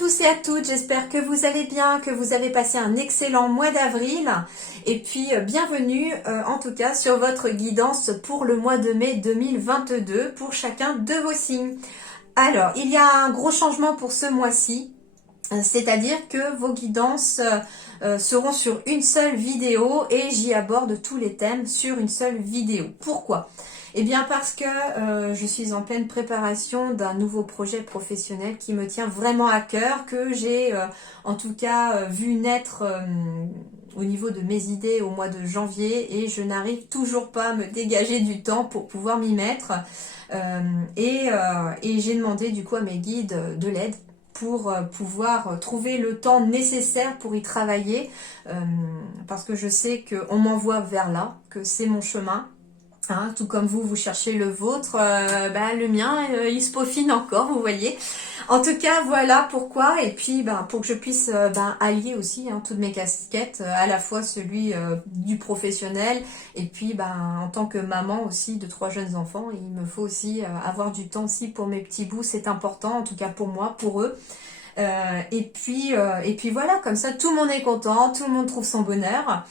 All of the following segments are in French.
tous et à toutes, j'espère que vous allez bien, que vous avez passé un excellent mois d'avril et puis bienvenue en tout cas sur votre guidance pour le mois de mai 2022 pour chacun de vos signes. Alors, il y a un gros changement pour ce mois-ci, c'est-à-dire que vos guidances seront sur une seule vidéo et j'y aborde tous les thèmes sur une seule vidéo. Pourquoi ? Eh bien parce que je suis en pleine préparation d'un nouveau projet professionnel qui me tient vraiment à cœur, que j'ai en tout cas vu naître au niveau de mes idées au mois de janvier et je n'arrive toujours pas à me dégager du temps pour pouvoir m'y mettre. Et j'ai demandé du coup à mes guides de l'aide pour pouvoir trouver le temps nécessaire pour y travailler parce que je sais qu'on m'envoie vers là, que c'est mon chemin. Hein, tout comme vous cherchez le vôtre, le mien, il se peaufine encore, vous voyez. En tout cas, voilà pourquoi. Et puis, pour que je puisse allier aussi toutes mes casquettes, à la fois celui du professionnel et puis en tant que maman aussi de 3 jeunes enfants, il me faut aussi avoir du temps aussi pour mes petits bouts. C'est important, en tout cas pour moi, pour eux. Et puis voilà, comme ça, tout le monde est content, tout le monde trouve son bonheur.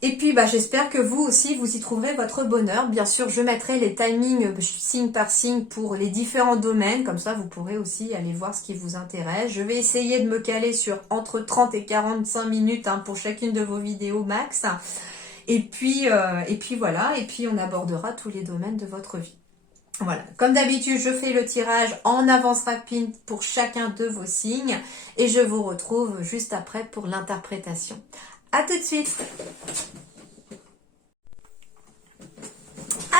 Et puis j'espère que vous aussi vous y trouverez votre bonheur. Bien sûr, je mettrai les timings signe par signe pour les différents domaines, comme ça vous pourrez aussi aller voir ce qui vous intéresse. Je vais essayer de me caler sur entre 30 et 45 minutes pour chacune de vos vidéos max. Et puis voilà, et puis on abordera tous les domaines de votre vie. Voilà, comme d'habitude, je fais le tirage en avance rapide pour chacun de vos signes et je vous retrouve juste après pour l'interprétation. À tout de suite.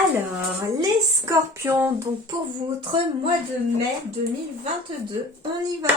Alors, les scorpions, donc pour votre mois de mai 2022, on y va.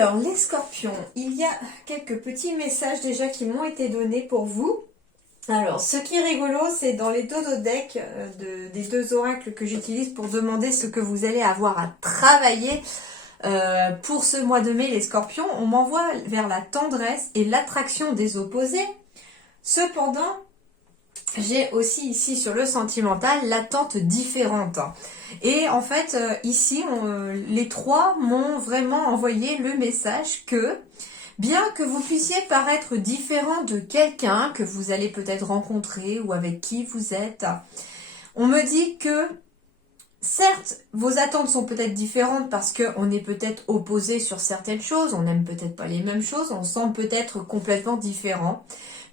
Alors, les scorpions, il y a quelques petits messages déjà qui m'ont été donnés pour vous. Alors, ce qui est rigolo, c'est dans les dodo-decks des 2 oracles que j'utilise pour demander ce que vous allez avoir à travailler pour ce mois de mai, les scorpions. On m'envoie vers la tendresse et l'attraction des opposés. Cependant, j'ai aussi ici sur le sentimental l'attente différente. Et en fait, ici, les 3 m'ont vraiment envoyé le message que, bien que vous puissiez paraître différent de quelqu'un que vous allez peut-être rencontrer ou avec qui vous êtes, on me dit que, certes, vos attentes sont peut-être différentes parce qu'on est peut-être opposé sur certaines choses, on n'aime peut-être pas les mêmes choses, on semble peut-être complètement différent.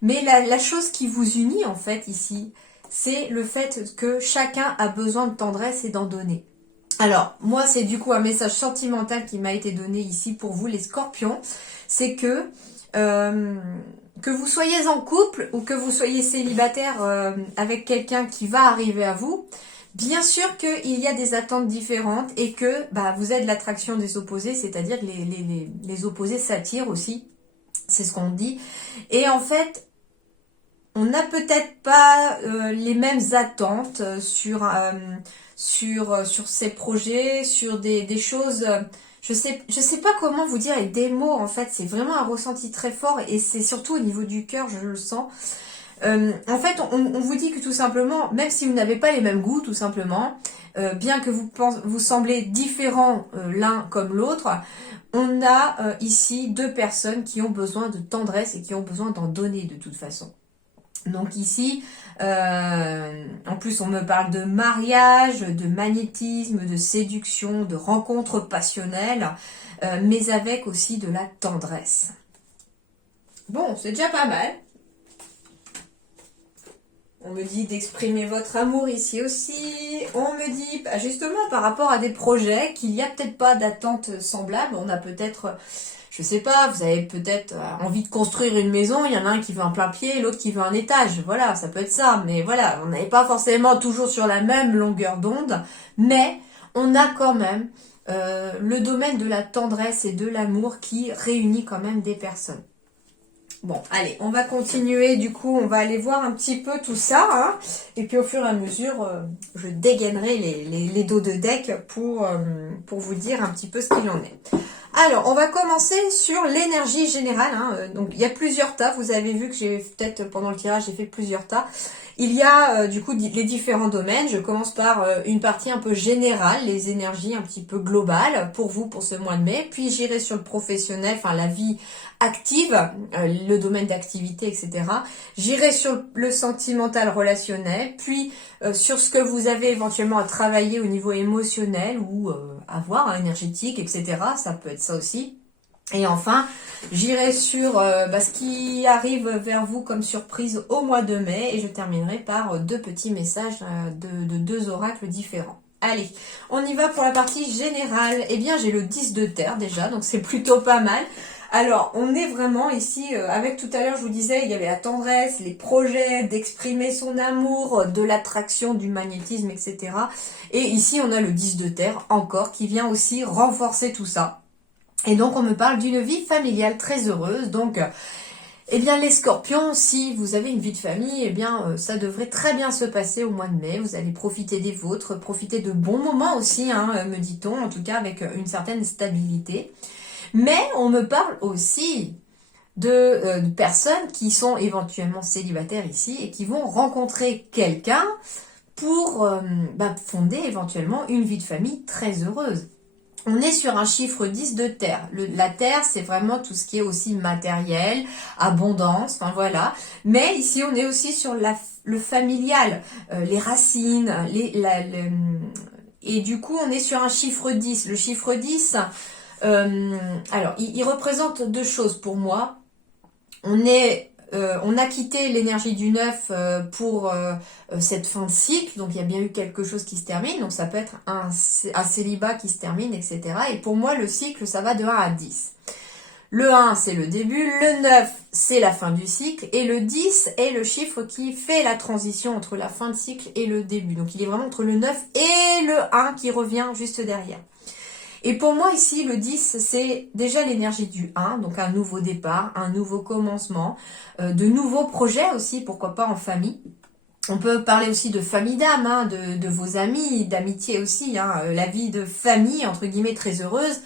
Mais la chose qui vous unit en fait ici, c'est le fait que chacun a besoin de tendresse et d'en donner. Alors, moi c'est du coup un message sentimental qui m'a été donné ici pour vous les scorpions. C'est que vous soyez en couple ou que vous soyez célibataire avec quelqu'un qui va arriver à vous, bien sûr qu'il y a des attentes différentes et que vous êtes l'attraction des opposés, c'est-à-dire que les opposés s'attirent aussi. C'est ce qu'on dit. Et en fait, on n'a peut-être pas les mêmes attentes sur ces projets, sur des choses. Je sais pas comment vous dire avec des mots. En fait, c'est vraiment un ressenti très fort et c'est surtout au niveau du cœur, je le sens. En fait, on vous dit que tout simplement, même si vous n'avez pas les mêmes goûts, tout simplement, bien que vous semblez différents l'un comme l'autre, on a ici 2 personnes qui ont besoin de tendresse et qui ont besoin d'en donner de toute façon. Donc ici, en plus on me parle de mariage, de magnétisme, de séduction, de rencontres passionnelles, mais avec aussi de la tendresse. Bon, c'est déjà pas mal. On me dit d'exprimer votre amour ici aussi. On me dit, justement, par rapport à des projets, qu'il n'y a peut-être pas d'attente semblable. On a peut-être, je sais pas, vous avez peut-être envie de construire une maison, il y en a un qui veut un plein pied, l'autre qui veut un étage. Voilà, ça peut être ça. Mais voilà, on n'est pas forcément toujours sur la même longueur d'onde, mais on a quand même le domaine de la tendresse et de l'amour qui réunit quand même des personnes. Bon, allez, on va continuer, du coup, on va aller voir un petit peu tout ça, hein, et puis au fur et à mesure, je dégainerai les dos de deck pour vous dire un petit peu ce qu'il en est. Alors, on va commencer sur l'énergie générale, hein, donc il y a plusieurs tas, vous avez vu que j'ai peut-être pendant le tirage, j'ai fait plusieurs tas. Il y a du coup les différents domaines. Je commence par une partie un peu générale, les énergies un petit peu globales pour vous pour ce mois de mai. Puis j'irai sur le professionnel, enfin la vie active, le domaine d'activité, etc. J'irai sur le sentimental relationnel, puis sur ce que vous avez éventuellement à travailler au niveau émotionnel ou à voir, hein, énergétique, etc. Ça peut être ça aussi. Et enfin, j'irai sur ce qui arrive vers vous comme surprise au mois de mai et je terminerai par deux petits messages de deux oracles différents. Allez, on y va pour la partie générale. Eh bien, j'ai le 10 de terre déjà, donc c'est plutôt pas mal. Alors, on est vraiment ici, avec tout à l'heure, je vous disais, il y avait la tendresse, les projets, d'exprimer son amour, de l'attraction, du magnétisme, etc. Et ici, on a le 10 de terre, encore, qui vient aussi renforcer tout ça. Et donc, on me parle d'une vie familiale très heureuse. Donc, eh bien, les scorpions, si vous avez une vie de famille, eh bien, ça devrait très bien se passer au mois de mai. Vous allez profiter des vôtres, profiter de bons moments aussi, hein, me dit-on, en tout cas avec une certaine stabilité. Mais on me parle aussi de personnes qui sont éventuellement célibataires ici et qui vont rencontrer quelqu'un pour fonder éventuellement une vie de famille très heureuse. On est sur un chiffre 10 de terre. La terre, c'est vraiment tout ce qui est aussi matériel, abondance, enfin voilà. Mais ici, on est aussi sur le familial, les racines, et du coup, on est sur un chiffre 10. Le chiffre 10, alors, il représente deux choses pour moi. On a quitté l'énergie du 9 pour cette fin de cycle, donc il y a bien eu quelque chose qui se termine, donc ça peut être un célibat qui se termine, etc. Et pour moi, le cycle, ça va de 1 à 10. Le 1, c'est le début, le 9, c'est la fin du cycle, et le 10 est le chiffre qui fait la transition entre la fin de cycle et le début. Donc il est vraiment entre le 9 et le 1 qui revient juste derrière. Et pour moi ici, le 10, c'est déjà l'énergie du 1, donc un nouveau départ, un nouveau commencement, de nouveaux projets aussi, pourquoi pas en famille. On peut parler aussi de famille d'âme, hein, de vos amis, d'amitié aussi, hein, la vie de famille, entre guillemets, très heureuse.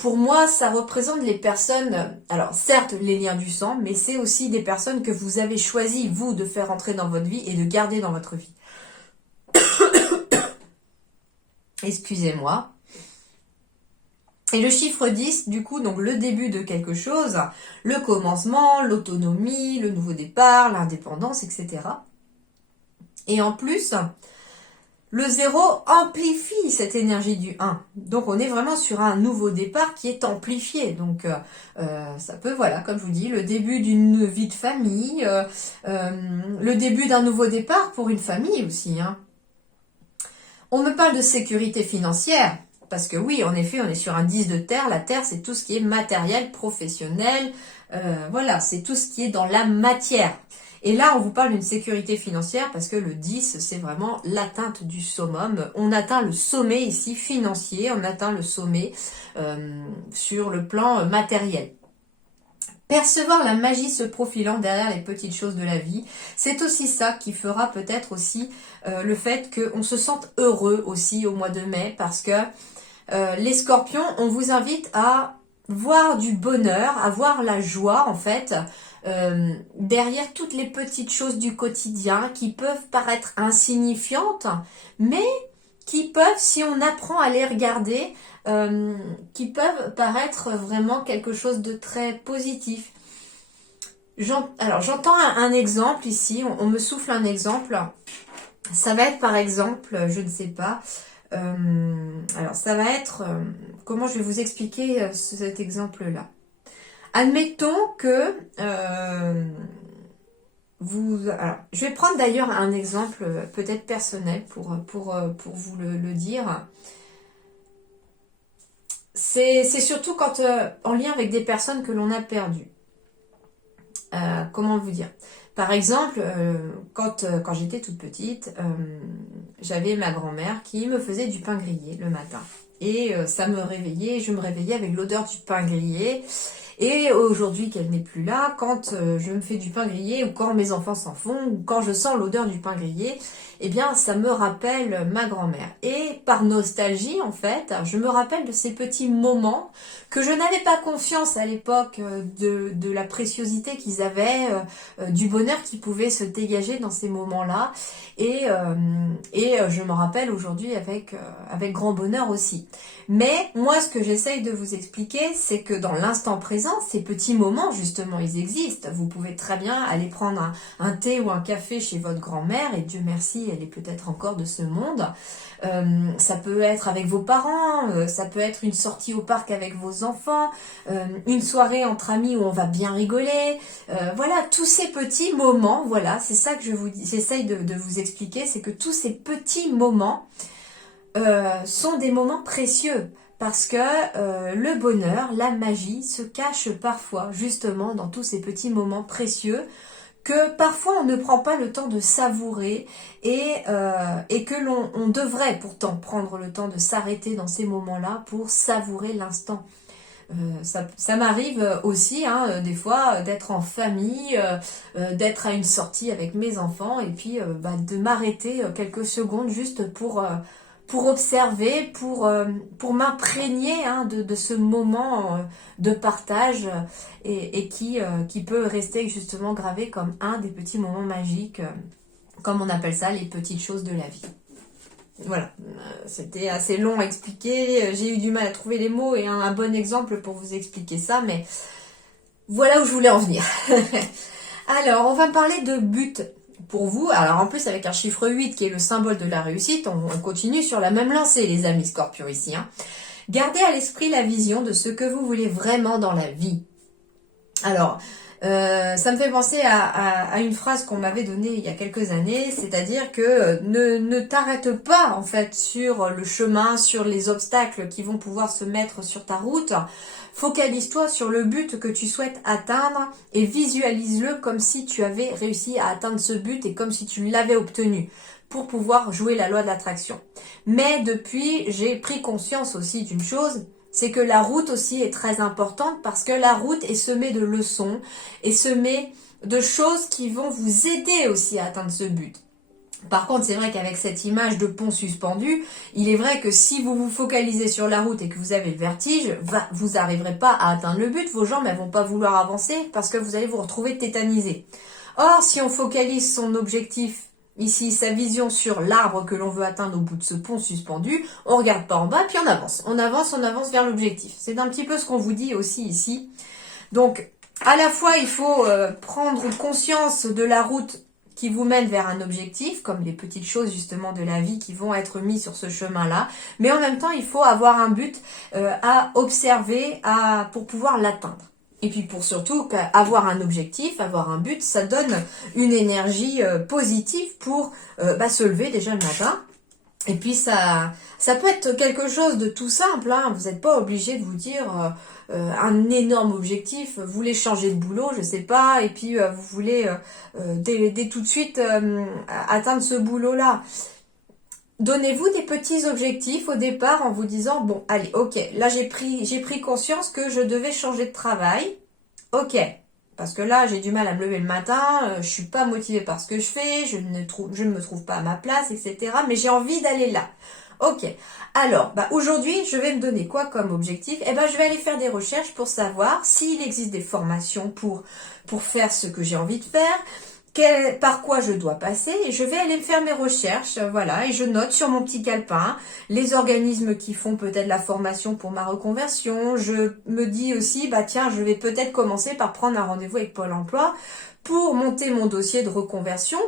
Pour moi, ça représente les personnes, alors certes les liens du sang, mais c'est aussi des personnes que vous avez choisi, vous, de faire entrer dans votre vie et de garder dans votre vie. Excusez-moi. Et le chiffre 10, du coup, donc le début de quelque chose, le commencement, l'autonomie, le nouveau départ, l'indépendance, etc. Et en plus, le 0 amplifie cette énergie du 1. Donc on est vraiment sur un nouveau départ qui est amplifié. Donc ça peut, voilà, comme je vous dis, le début d'une vie de famille, le début d'un nouveau départ pour une famille aussi, hein. On me parle de sécurité financière. Parce que oui, en effet, on est sur un 10 de terre. La terre, c'est tout ce qui est matériel, professionnel. Voilà, c'est tout ce qui est dans la matière. Et là, on vous parle d'une sécurité financière parce que le 10, c'est vraiment l'atteinte du summum. On atteint le sommet ici financier, on atteint le sommet sur le plan matériel. Percevoir la magie se profilant derrière les petites choses de la vie, c'est aussi ça qui fera peut-être aussi le fait qu'on se sente heureux aussi au mois de mai parce que les scorpions, on vous invite à voir du bonheur, à voir la joie en fait, derrière toutes les petites choses du quotidien qui peuvent paraître insignifiantes, mais qui peuvent, si on apprend à les regarder, qui peuvent paraître vraiment quelque chose de très positif. Alors j'entends un exemple ici, on me souffle un exemple. Ça va être par exemple, je ne sais pas, alors ça va être, comment je vais vous expliquer cet exemple-là. Admettons que alors, je vais prendre d'ailleurs un exemple peut-être personnel pour vous le dire. C'est surtout quand en lien avec des personnes que l'on a perdues. Comment vous dire? Par exemple, quand j'étais toute petite, j'avais ma grand-mère qui me faisait du pain grillé le matin. Et ça me réveillait, je me réveillais avec l'odeur du pain grillé. Et aujourd'hui qu'elle n'est plus là, quand je me fais du pain grillé ou quand mes enfants s'en font ou quand je sens l'odeur du pain grillé, eh bien ça me rappelle ma grand-mère. Et par nostalgie en fait, je me rappelle de ces petits moments que je n'avais pas confiance à l'époque de la préciosité qu'ils avaient, du bonheur qui pouvait se dégager dans ces moments-là. Et je me rappelle aujourd'hui avec grand bonheur aussi. Mais moi, ce que j'essaye de vous expliquer, c'est que dans l'instant présent, ces petits moments, justement, ils existent. Vous pouvez très bien aller prendre un thé ou un café chez votre grand-mère, et Dieu merci, elle est peut-être encore de ce monde. Ça peut être avec vos parents, ça peut être une sortie au parc avec vos enfants, une soirée entre amis où on va bien rigoler. Voilà, tous ces petits moments, voilà, c'est ça que j'essaye de vous expliquer, c'est que tous ces petits moments sont des moments précieux parce que le bonheur, la magie se cache parfois justement dans tous ces petits moments précieux que parfois on ne prend pas le temps de savourer et que l'on devrait pourtant prendre le temps de s'arrêter dans ces moments-là pour savourer l'instant. Ça m'arrive aussi des fois d'être en famille, d'être à une sortie avec mes enfants et puis de m'arrêter quelques secondes juste pour observer, pour m'imprégner de ce moment de partage et qui peut rester justement gravé comme un des petits moments magiques, comme on appelle ça, les petites choses de la vie. Voilà, c'était assez long à expliquer, j'ai eu du mal à trouver les mots et un bon exemple pour vous expliquer ça, mais voilà où je voulais en venir. Alors, on va parler de but. Pour vous, alors en plus avec un chiffre 8 qui est le symbole de la réussite, on continue sur la même lancée les amis Scorpions ici. Gardez à l'esprit la vision de ce que vous voulez vraiment dans la vie. Alors, ça me fait penser à une phrase qu'on m'avait donnée il y a quelques années, c'est-à-dire que ne t'arrête pas en fait sur le chemin, sur les obstacles qui vont pouvoir se mettre sur ta route. Focalise-toi sur le but que tu souhaites atteindre et visualise-le comme si tu avais réussi à atteindre ce but et comme si tu l'avais obtenu pour pouvoir jouer la loi de l'attraction. Mais depuis, j'ai pris conscience aussi d'une chose, c'est que la route aussi est très importante parce que la route est semée de leçons et semée de choses qui vont vous aider aussi à atteindre ce but. Par contre, c'est vrai qu'avec cette image de pont suspendu, il est vrai que si vous vous focalisez sur la route et que vous avez le vertige, vous n'arriverez pas à atteindre le but, vos jambes elles vont pas vouloir avancer parce que vous allez vous retrouver tétanisé. Or, si on focalise son objectif, ici sa vision sur l'arbre que l'on veut atteindre au bout de ce pont suspendu, on regarde pas en bas puis on avance. On avance vers l'objectif. C'est un petit peu ce qu'on vous dit aussi ici. Donc, à la fois, il faut prendre conscience de la route qui vous mène vers un objectif, comme les petites choses justement de la vie qui vont être mises sur ce chemin-là. Mais en même temps, il faut avoir un but à observer pour pouvoir l'atteindre. Et puis pour surtout avoir un objectif, avoir un but, ça donne une énergie positive pour se lever déjà le matin. Et puis ça peut être quelque chose de tout simple, vous n'êtes pas obligé de vous dire un énorme objectif, vous voulez changer de boulot, je sais pas, et puis vous voulez dès tout de suite atteindre ce boulot-là. Donnez-vous des petits objectifs au départ en vous disant, bon, allez, ok, là j'ai pris conscience que je devais changer de travail, ok, parce que là j'ai du mal à me lever le matin, je suis pas motivée par ce que je fais, je ne me trouve pas à ma place, etc. Mais j'ai envie d'aller là. Ok, alors aujourd'hui je vais me donner quoi comme objectif? Je vais aller faire des recherches pour savoir s'il existe des formations pour faire ce que j'ai envie de faire. Par quoi je dois passer et je vais aller me faire mes recherches, voilà, et je note sur mon petit calepin les organismes qui font peut-être la formation pour ma reconversion. Je me dis aussi, tiens, je vais peut-être commencer par prendre un rendez-vous avec Pôle emploi pour monter mon dossier de reconversion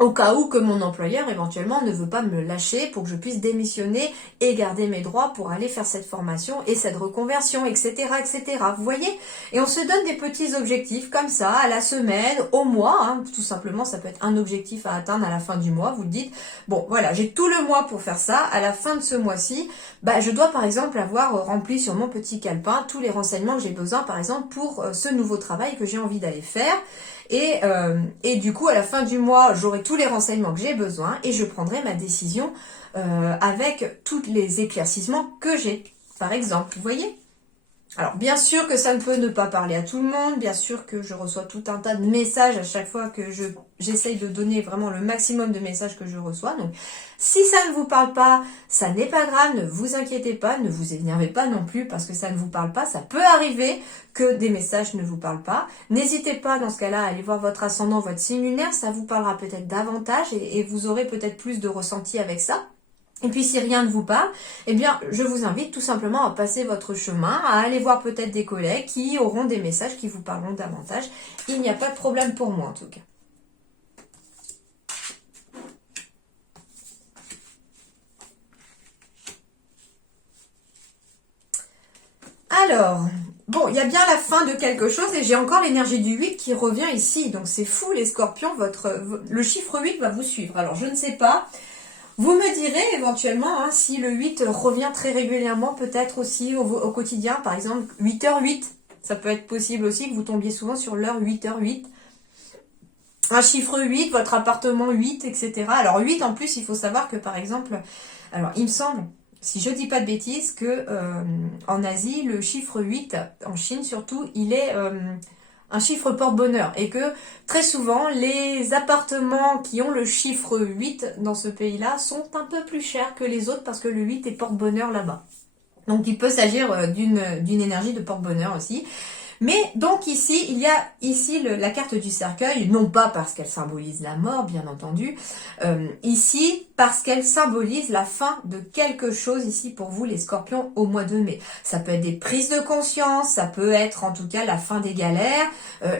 au cas où que mon employeur éventuellement ne veut pas me lâcher pour que je puisse démissionner et garder mes droits pour aller faire cette formation et cette reconversion, etc., etc. Vous voyez? Et on se donne des petits objectifs comme ça, à la semaine, au mois, hein. Tout simplement, ça peut être un objectif à atteindre à la fin du mois. Vous dites, bon, voilà, j'ai tout le mois pour faire ça. À la fin de ce mois-ci, je dois par exemple avoir rempli sur mon petit calepin tous les renseignements que j'ai besoin, par exemple, pour ce nouveau travail que j'ai envie d'aller faire. Et du coup, à la fin du mois, j'aurai tous les renseignements que j'ai besoin et je prendrai ma décision avec tous les éclaircissements que j'ai, par exemple. Vous voyez? Alors, bien sûr que ça ne peut ne pas parler à tout le monde, bien sûr que je reçois tout un tas de messages à chaque fois que j'essaye de donner vraiment le maximum de messages que je reçois. Donc, si ça ne vous parle pas, ça n'est pas grave, ne vous inquiétez pas, ne vous énervez pas non plus parce que ça ne vous parle pas. Ça peut arriver que des messages ne vous parlent pas. N'hésitez pas dans ce cas-là à aller voir votre ascendant, votre signe lunaire, ça vous parlera peut-être davantage et vous aurez peut-être plus de ressenti avec ça. Et puis si rien ne vous parle, eh bien je vous invite tout simplement à passer votre chemin, à aller voir peut-être des collègues qui auront des messages qui vous parleront davantage. Il n'y a pas de problème pour moi en tout cas. Alors, bon, il y a bien la fin de quelque chose et j'ai encore l'énergie du 8 qui revient ici. Donc c'est fou les scorpions, le chiffre 8 va vous suivre. Alors je ne sais pas. Vous me direz éventuellement si le 8 revient très régulièrement, peut-être aussi au quotidien, par exemple 8h08. Ça peut être possible aussi que vous tombiez souvent sur l'heure 8h08. Un chiffre 8, votre appartement 8, etc. Alors 8 en plus, il faut savoir que par exemple, alors il me semble, si je dis pas de bêtises, que en Asie, le chiffre 8, en Chine surtout, il est un chiffre porte-bonheur et que très souvent les appartements qui ont le chiffre 8 dans ce pays-là sont un peu plus chers que les autres parce que le 8 est porte-bonheur là-bas. Donc il peut s'agir d'une énergie de porte-bonheur aussi. Mais donc ici, il y a ici la carte du cercueil, non pas parce qu'elle symbolise la mort, bien entendu, ici parce qu'elle symbolise la fin de quelque chose ici pour vous les scorpions au mois de mai. Ça peut être des prises de conscience, ça peut être en tout cas la fin des galères,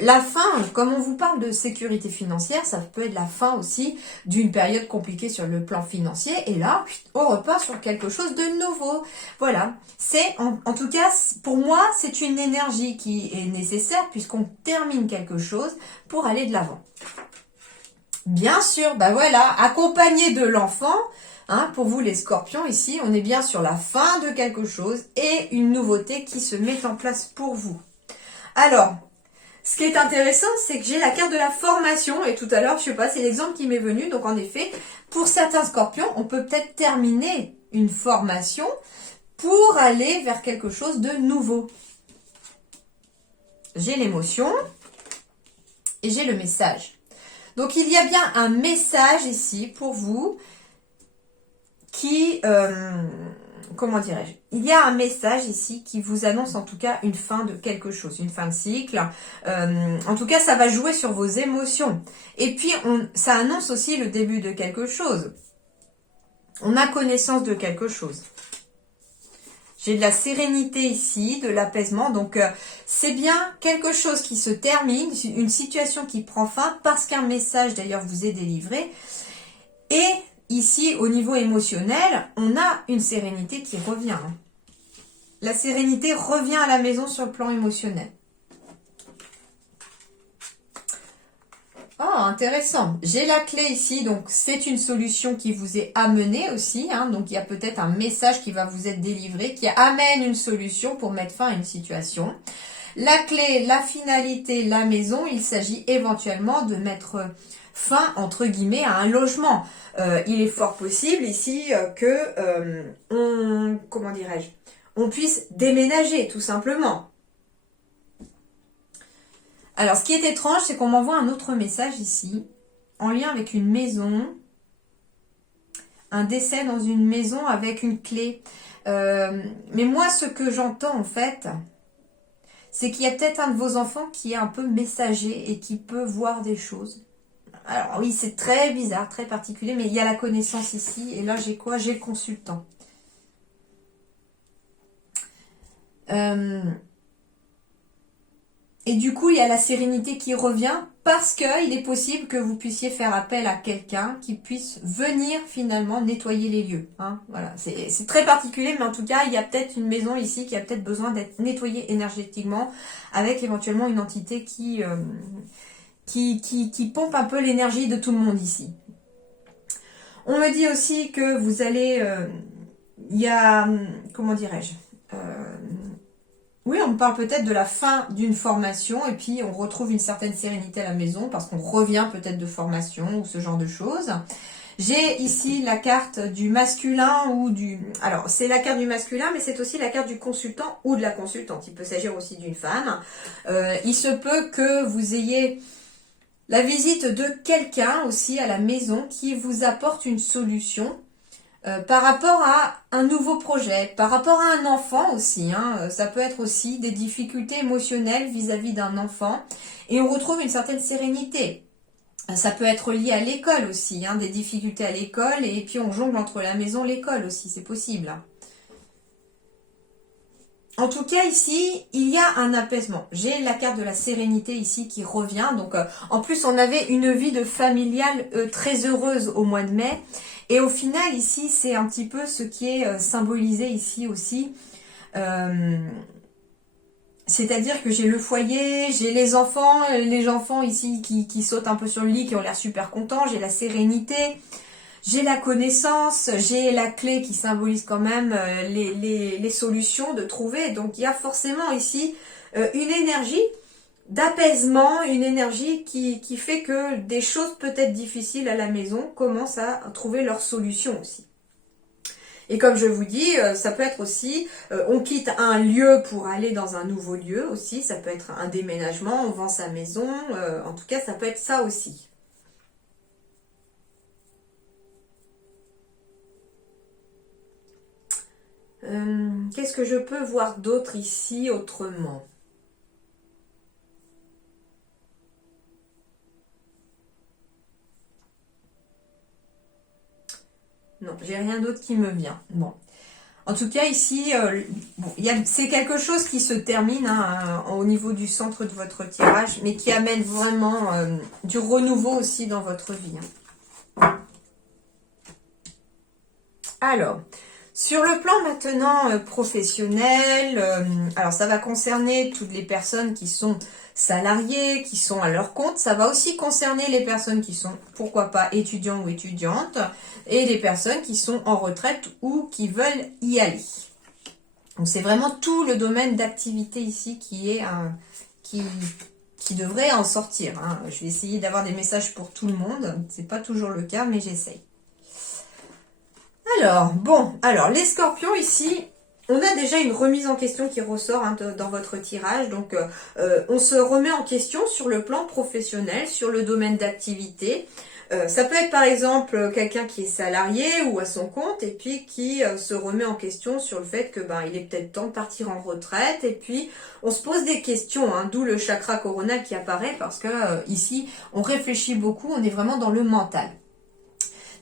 la fin, comme on vous parle de sécurité financière, ça peut être la fin aussi d'une période compliquée sur le plan financier et là, on repart sur quelque chose de nouveau. Voilà, c'est en tout cas, pour moi, c'est une énergie qui est nécessaire puisqu'on termine quelque chose pour aller de l'avant. Bien sûr, voilà, accompagné de l'enfant, pour vous les scorpions ici, on est bien sur la fin de quelque chose et une nouveauté qui se met en place pour vous. Alors, ce qui est intéressant, c'est que j'ai la carte de la formation et tout à l'heure, je sais pas, c'est l'exemple qui m'est venu. Donc en effet, pour certains scorpions, on peut peut-être terminer une formation pour aller vers quelque chose de nouveau. J'ai l'émotion et j'ai le message. Donc il y a bien un message ici pour vous qui, comment dirais-je, il y a un message ici qui vous annonce en tout cas une fin de quelque chose, une fin de cycle. En tout cas, ça va jouer sur vos émotions. Et puis, ça annonce aussi le début de quelque chose. On a connaissance de quelque chose. J'ai de la sérénité ici, de l'apaisement. Donc, c'est bien quelque chose qui se termine, une situation qui prend fin parce qu'un message d'ailleurs vous est délivré. Et ici, au niveau émotionnel, on a une sérénité qui revient. La sérénité revient à la maison sur le plan émotionnel. Ah, intéressant. J'ai la clé ici, donc c'est une solution qui vous est amenée aussi. Donc il y a peut-être un message qui va vous être délivré, qui amène une solution pour mettre fin à une situation. La clé, la finalité, la maison, il s'agit éventuellement de mettre fin, entre guillemets, à un logement. Il est fort possible ici que comment dirais-je, on puisse déménager tout simplement. Alors, ce qui est étrange, c'est qu'on m'envoie un autre message ici, en lien avec une maison, un décès dans une maison avec une clé. Mais moi, ce que j'entends en fait, c'est qu'il y a peut-être un de vos enfants qui est un peu messager et qui peut voir des choses. Alors oui, c'est très bizarre, très particulier, mais il y a la connaissance ici. Et là, j'ai quoi? J'ai le consultant. Et du coup, il y a la sérénité qui revient parce qu'il est possible que vous puissiez faire appel à quelqu'un qui puisse venir finalement nettoyer les lieux. Hein. Voilà, c'est très particulier, mais en tout cas, il y a peut-être une maison ici qui a peut-être besoin d'être nettoyée énergétiquement avec éventuellement une entité qui pompe un peu l'énergie de tout le monde ici. On me dit aussi que vous allez... il y a... Comment dirais-je oui, on me parle peut-être de la fin d'une formation et puis on retrouve une certaine sérénité à la maison parce qu'on revient peut-être de formation ou ce genre de choses. J'ai ici la carte du masculin ou du... Alors, c'est la carte du masculin, mais c'est aussi la carte du consultant ou de la consultante. Il peut s'agir aussi d'une femme. Il se peut que vous ayez la visite de quelqu'un aussi à la maison qui vous apporte une solution. Par rapport à un nouveau projet, par rapport à un enfant aussi, hein, ça peut être aussi des difficultés émotionnelles vis-à-vis d'un enfant et on retrouve une certaine sérénité. Ça peut être lié à l'école aussi, hein, des difficultés à l'école et puis on jongle entre la maison et l'école aussi, c'est possible. En tout cas ici, il y a un apaisement. J'ai la carte de la sérénité ici qui revient. Donc en plus, on avait une vie de familiale très heureuse au mois de mai. Et au final, ici, c'est un petit peu ce qui est symbolisé ici aussi. C'est-à-dire que j'ai le foyer, j'ai les enfants ici qui sautent un peu sur le lit, qui ont l'air super contents. J'ai la sérénité, j'ai la connaissance, j'ai la clé qui symbolise quand même les solutions de trouver. Donc il y a forcément ici une énergie d'apaisement, une énergie qui fait que des choses peut-être difficiles à la maison commencent à trouver leur solution aussi. Et comme je vous dis, ça peut être aussi, on quitte un lieu pour aller dans un nouveau lieu aussi, ça peut être un déménagement, on vend sa maison, en tout cas ça peut être ça aussi. Qu'est-ce que je peux voir d'autre ici autrement ? Non, j'ai rien d'autre qui me vient. Bon. En tout cas, ici, c'est quelque chose qui se termine hein, au niveau du centre de votre tirage, mais qui amène vraiment du renouveau aussi dans votre vie. Hein. Alors, sur le plan maintenant professionnel, alors ça va concerner toutes les personnes qui sont salariés, qui sont à leur compte. Ça va aussi concerner les personnes qui sont, pourquoi pas, étudiants ou étudiantes, et les personnes qui sont en retraite ou qui veulent y aller. Donc c'est vraiment tout le domaine d'activité ici qui est qui devrait en sortir. Hein. Je vais essayer d'avoir des messages pour tout le monde. C'est pas toujours le cas, mais j'essaye. Alors, les scorpions ici, on a déjà une remise en question qui ressort hein, dans votre tirage. Donc, on se remet en question sur le plan professionnel, sur le domaine d'activité. Ça peut être par exemple quelqu'un qui est salarié ou à son compte et puis qui se remet en question sur le fait que il est peut-être temps de partir en retraite et puis on se pose des questions, hein, d'où le chakra coronal qui apparaît parce que ici on réfléchit beaucoup, on est vraiment dans le mental.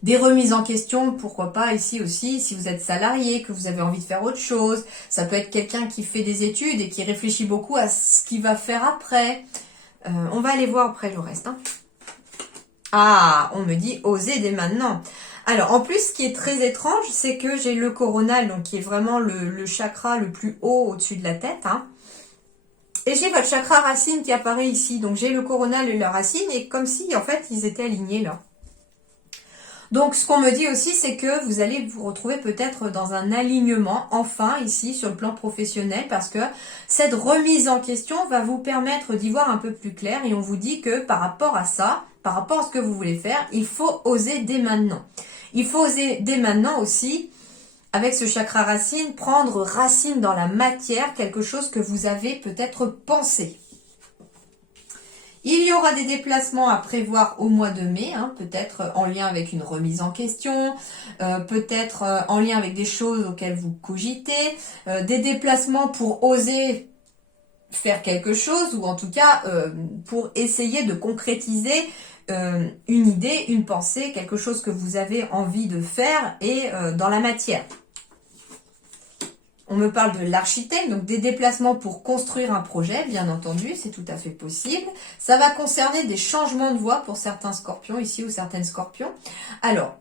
Des remises en question, pourquoi pas ici aussi, si vous êtes salarié, que vous avez envie de faire autre chose. Ça peut être quelqu'un qui fait des études et qui réfléchit beaucoup à ce qu'il va faire après. On va aller voir après le reste. Hein. Ah, on me dit oser dès maintenant. Alors, en plus, ce qui est très étrange, c'est que j'ai le coronal, donc qui est vraiment le chakra le plus haut au-dessus de la tête. Hein. Et j'ai votre chakra racine qui apparaît ici. Donc, j'ai le coronal et la racine, et comme si, en fait, ils étaient alignés là. Donc, ce qu'on me dit aussi, c'est que vous allez vous retrouver peut-être dans un alignement, enfin, ici, sur le plan professionnel, parce que cette remise en question va vous permettre d'y voir un peu plus clair, et on vous dit que par rapport à ça, par rapport à ce que vous voulez faire, il faut oser dès maintenant. Il faut oser dès maintenant aussi, avec ce chakra racine, prendre racine dans la matière, quelque chose que vous avez peut-être pensé. Il y aura des déplacements à prévoir au mois de mai, hein, peut-être en lien avec une remise en question, peut-être en lien avec des choses auxquelles vous cogitez, des déplacements pour oser faire quelque chose ou en tout cas pour essayer de concrétiser une idée, une pensée, quelque chose que vous avez envie de faire et dans la matière. On me parle de l'architecte, donc des déplacements pour construire un projet, bien entendu, c'est tout à fait possible. Ça va concerner des changements de voie pour certains scorpions ici ou certaines scorpions. Alors,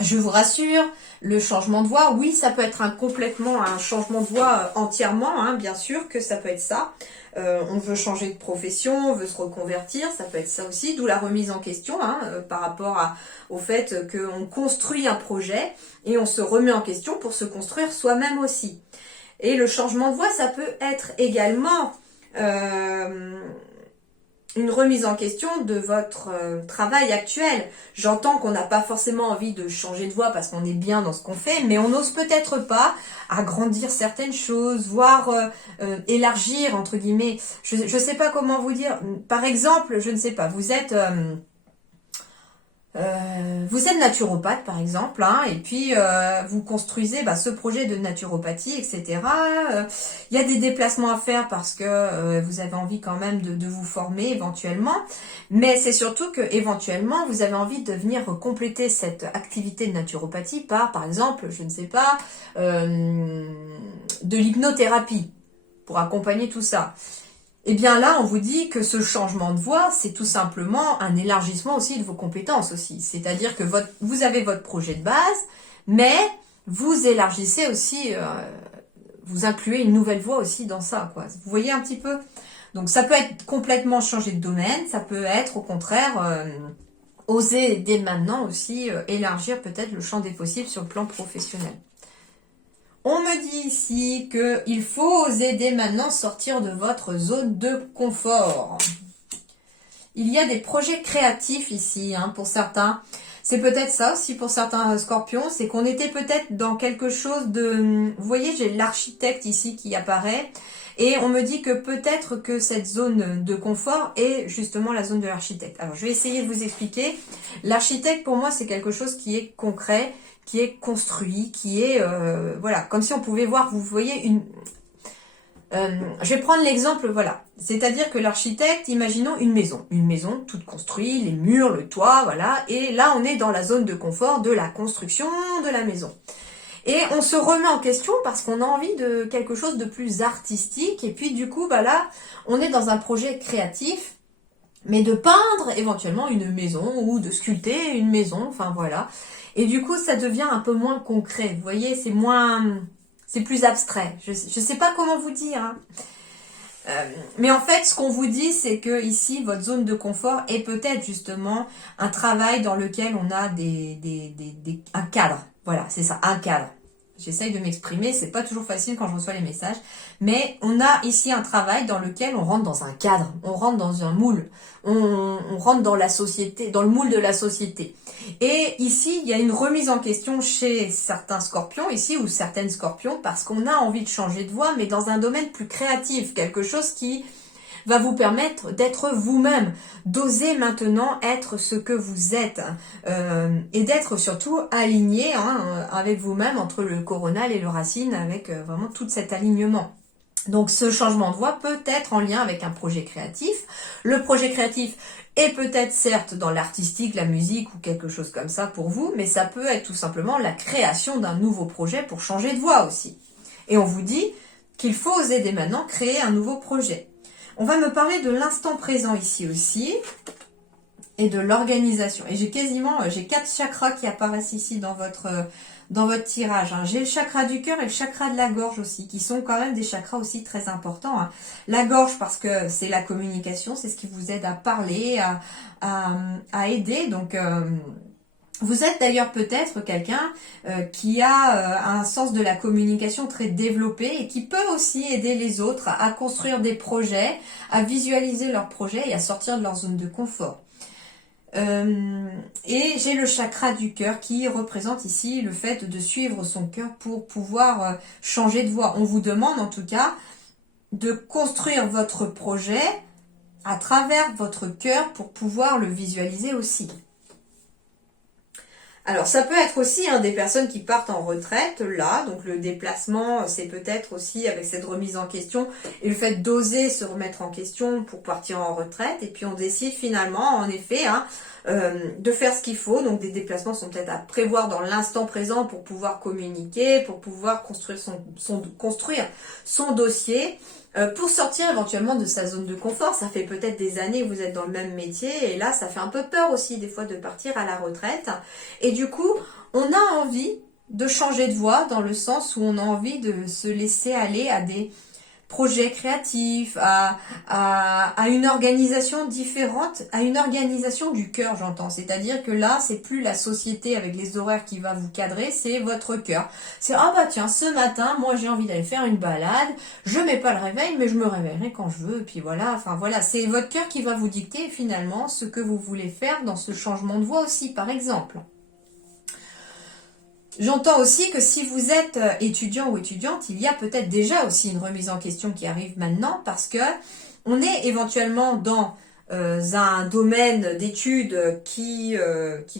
je vous rassure, le changement de voie, oui, ça peut être complètement un changement de voie entièrement, hein, bien sûr que ça peut être ça. On veut changer de profession, on veut se reconvertir, ça peut être ça aussi, d'où la remise en question hein, par rapport au fait qu'on construit un projet et on se remet en question pour se construire soi-même aussi. Et le changement de voie, ça peut être également une remise en question de votre travail actuel. J'entends qu'on n'a pas forcément envie de changer de voie parce qu'on est bien dans ce qu'on fait, mais on n'ose peut-être pas agrandir certaines choses, voire élargir, entre guillemets. Je ne sais pas comment vous dire. Par exemple, je ne sais pas, vous êtes naturopathe par exemple, hein, et puis vous construisez ce projet de naturopathie, etc. Il y a des déplacements à faire parce que vous avez envie quand même de vous former éventuellement, mais c'est surtout que éventuellement vous avez envie de venir compléter cette activité de naturopathie par exemple, je ne sais pas, de l'hypnothérapie pour accompagner tout ça. Et bien là, on vous dit que ce changement de voie, c'est tout simplement un élargissement aussi de vos compétences aussi. C'est-à-dire que vous avez votre projet de base, mais vous élargissez aussi, vous incluez une nouvelle voie aussi dans ça, quoi. Vous voyez un petit peu? Donc ça peut être complètement changer de domaine, ça peut être au contraire oser dès maintenant aussi élargir peut-être le champ des possibles sur le plan professionnel. On me dit ici qu'il faut oser dès maintenant sortir de votre zone de confort. Il y a des projets créatifs ici, hein, pour certains. C'est peut-être ça aussi pour certains scorpions, c'est qu'on était peut-être dans quelque chose de... Vous voyez, j'ai l'architecte ici qui apparaît. Et on me dit que peut-être que cette zone de confort est justement la zone de l'architecte. Alors, je vais essayer de vous expliquer. L'architecte, pour moi, c'est quelque chose qui est concret, qui est construit, qui est... voilà, comme si on pouvait voir, vous voyez, une... je vais prendre l'exemple, voilà. C'est-à-dire que l'architecte, imaginons une maison toute construite, les murs, le toit, voilà. Et là, on est dans la zone de confort de la construction de la maison. Et on se remet en question parce qu'on a envie de quelque chose de plus artistique. Et puis du coup, là, on est dans un projet créatif, mais de peindre éventuellement une maison ou de sculpter une maison, enfin voilà. Et du coup, ça devient un peu moins concret. Vous voyez, c'est plus abstrait. Je sais pas comment vous dire, hein. Mais en fait, ce qu'on vous dit, c'est que ici, votre zone de confort est peut-être justement un travail dans lequel on a un cadre. Voilà, c'est ça, un cadre. J'essaye de m'exprimer, c'est pas toujours facile quand je reçois les messages, mais on a ici un travail dans lequel on rentre dans un cadre, on rentre dans un moule, on rentre dans la société, dans le moule de la société. Et ici, il y a une remise en question chez certains scorpions, ici, ou certaines scorpions, parce qu'on a envie de changer de voie, mais dans un domaine plus créatif, quelque chose qui va vous permettre d'être vous-même, d'oser maintenant être ce que vous êtes et d'être surtout aligné avec vous-même entre le coronal et le racine avec vraiment tout cet alignement. Donc ce changement de voie peut être en lien avec un projet créatif. Le projet créatif est peut-être certes dans l'artistique, la musique ou quelque chose comme ça pour vous, mais ça peut être tout simplement la création d'un nouveau projet pour changer de voie aussi. Et on vous dit qu'il faut oser dès maintenant créer un nouveau projet. On va me parler de l'instant présent ici aussi et de l'organisation. Et j'ai 4 chakras qui apparaissent ici dans votre tirage. Hein. J'ai le chakra du cœur et le chakra de la gorge aussi, qui sont quand même des chakras aussi très importants. Hein. La gorge parce que c'est la communication, c'est ce qui vous aide à parler, à aider. Donc... vous êtes d'ailleurs peut-être quelqu'un qui a un sens de la communication très développé et qui peut aussi aider les autres à construire des projets, à visualiser leurs projets et à sortir de leur zone de confort. Et j'ai le chakra du cœur qui représente ici le fait de suivre son cœur pour pouvoir changer de voie. On vous demande en tout cas de construire votre projet à travers votre cœur pour pouvoir le visualiser aussi. Alors, ça peut être aussi des personnes qui partent en retraite, là, donc le déplacement, c'est peut-être aussi avec cette remise en question et le fait d'oser se remettre en question pour partir en retraite, et puis on décide finalement, en effet, de faire ce qu'il faut. Donc des déplacements sont peut-être à prévoir dans l'instant présent pour pouvoir communiquer, pour pouvoir construire son dossier, pour sortir éventuellement de sa zone de confort. Ça fait peut-être des années que vous êtes dans le même métier et là ça fait un peu peur aussi des fois de partir à la retraite. Et du coup, on a envie de changer de voie dans le sens où on a envie de se laisser aller à des projets créatifs, à une organisation différente, à une organisation du cœur, j'entends. C'est-à-dire que là, c'est plus la société avec les horaires qui va vous cadrer, c'est votre cœur. C'est, ah bah tiens, ce matin, moi j'ai envie d'aller faire une balade, je mets pas le réveil, mais je me réveillerai quand je veux, et puis voilà, enfin voilà, c'est votre cœur qui va vous dicter finalement ce que vous voulez faire dans ce changement de voie aussi, par exemple. J'entends aussi que si vous êtes étudiant ou étudiante, il y a peut-être déjà aussi une remise en question qui arrive maintenant parce que on est éventuellement dans un domaine d'études qui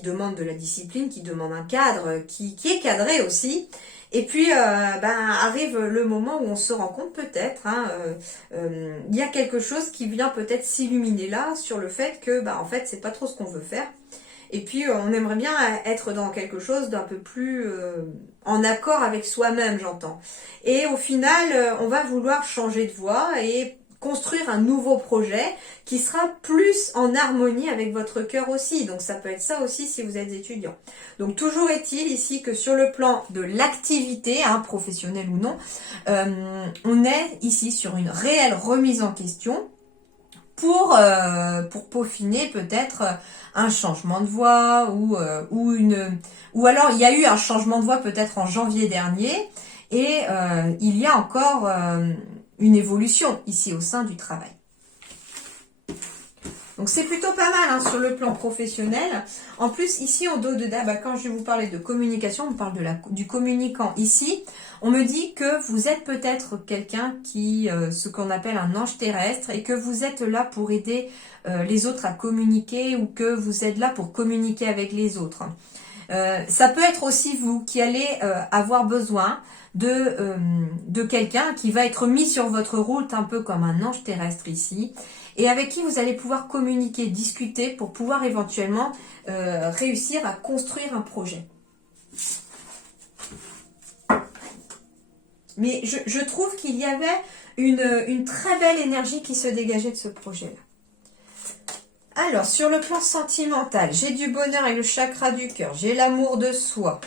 demande de la discipline, qui demande un cadre, qui est cadré aussi. Et puis arrive le moment où on se rend compte peut-être, il y a quelque chose qui vient peut-être s'illuminer là sur le fait que en fait c'est pas trop ce qu'on veut faire. Et puis, on aimerait bien être dans quelque chose d'un peu plus en accord avec soi-même, j'entends. Et au final, on va vouloir changer de voie et construire un nouveau projet qui sera plus en harmonie avec votre cœur aussi. Donc, ça peut être ça aussi si vous êtes étudiant. Donc, toujours est-il ici que sur le plan de l'activité, professionnelle ou non, on est ici sur une réelle remise en question pour peaufiner peut-être un changement de voie ou alors il y a eu un changement de voie peut-être en janvier dernier et il y a encore une évolution ici au sein du travail. Donc c'est plutôt pas mal sur le plan professionnel. En plus, ici en dos de dame, quand je vais vous parler de communication, on parle du communicant. Ici, on me dit que vous êtes peut-être quelqu'un qui, ce qu'on appelle un ange terrestre, et que vous êtes là pour aider les autres à communiquer ou que vous êtes là pour communiquer avec les autres. Ça peut être aussi vous qui allez avoir besoin de quelqu'un qui va être mis sur votre route un peu comme un ange terrestre ici et avec qui vous allez pouvoir communiquer, discuter pour pouvoir éventuellement réussir à construire un projet. Mais je trouve qu'il y avait une très belle énergie qui se dégageait de ce projet-là. Alors, sur le plan sentimental, j'ai du bonheur et le chakra du cœur, j'ai l'amour de soi,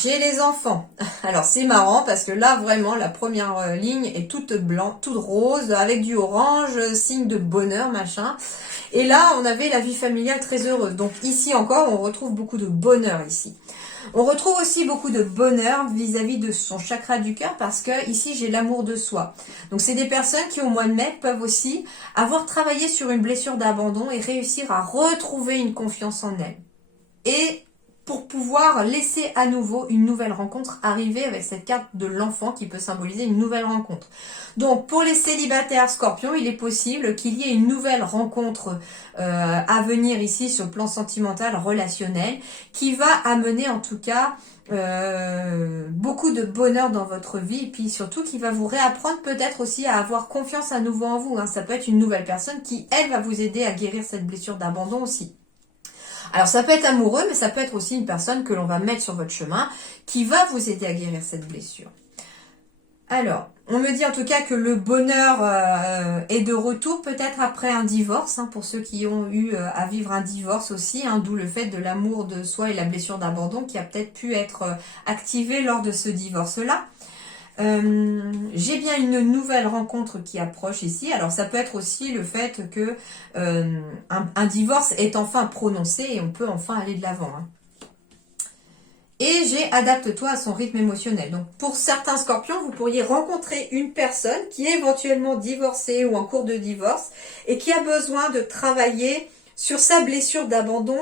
j'ai les enfants. Alors, c'est marrant parce que là, vraiment, la première ligne est toute blanche, toute rose, avec du orange, signe de bonheur, machin. Et là, on avait la vie familiale très heureuse. Donc, ici encore, on retrouve beaucoup de bonheur ici. On retrouve aussi beaucoup de bonheur vis-à-vis de son chakra du cœur parce que ici j'ai l'amour de soi. Donc c'est des personnes qui au mois de mai peuvent aussi avoir travaillé sur une blessure d'abandon et réussir à retrouver une confiance en elles. Et pour pouvoir laisser à nouveau une nouvelle rencontre arriver avec cette carte de l'enfant qui peut symboliser une nouvelle rencontre. Donc pour les célibataires Scorpions, il est possible qu'il y ait une nouvelle rencontre à venir ici sur le plan sentimental, relationnel, qui va amener en tout cas beaucoup de bonheur dans votre vie et puis surtout qui va vous réapprendre peut-être aussi à avoir confiance à nouveau en vous. Ça peut être une nouvelle personne qui, elle, va vous aider à guérir cette blessure d'abandon aussi. Alors ça peut être amoureux, mais ça peut être aussi une personne que l'on va mettre sur votre chemin qui va vous aider à guérir cette blessure. Alors, on me dit en tout cas que le bonheur est de retour, peut-être après un divorce, pour ceux qui ont eu à vivre un divorce aussi, d'où le fait de l'amour de soi et la blessure d'abandon qui a peut-être pu être activée lors de ce divorce-là. J'ai bien une nouvelle rencontre qui approche ici. Alors ça peut être aussi le fait que un divorce est enfin prononcé et on peut enfin aller de l'avant. Et j'ai adapte-toi à son rythme émotionnel. Donc pour certains Scorpions, vous pourriez rencontrer une personne qui est éventuellement divorcée ou en cours de divorce et qui a besoin de travailler sur sa blessure d'abandon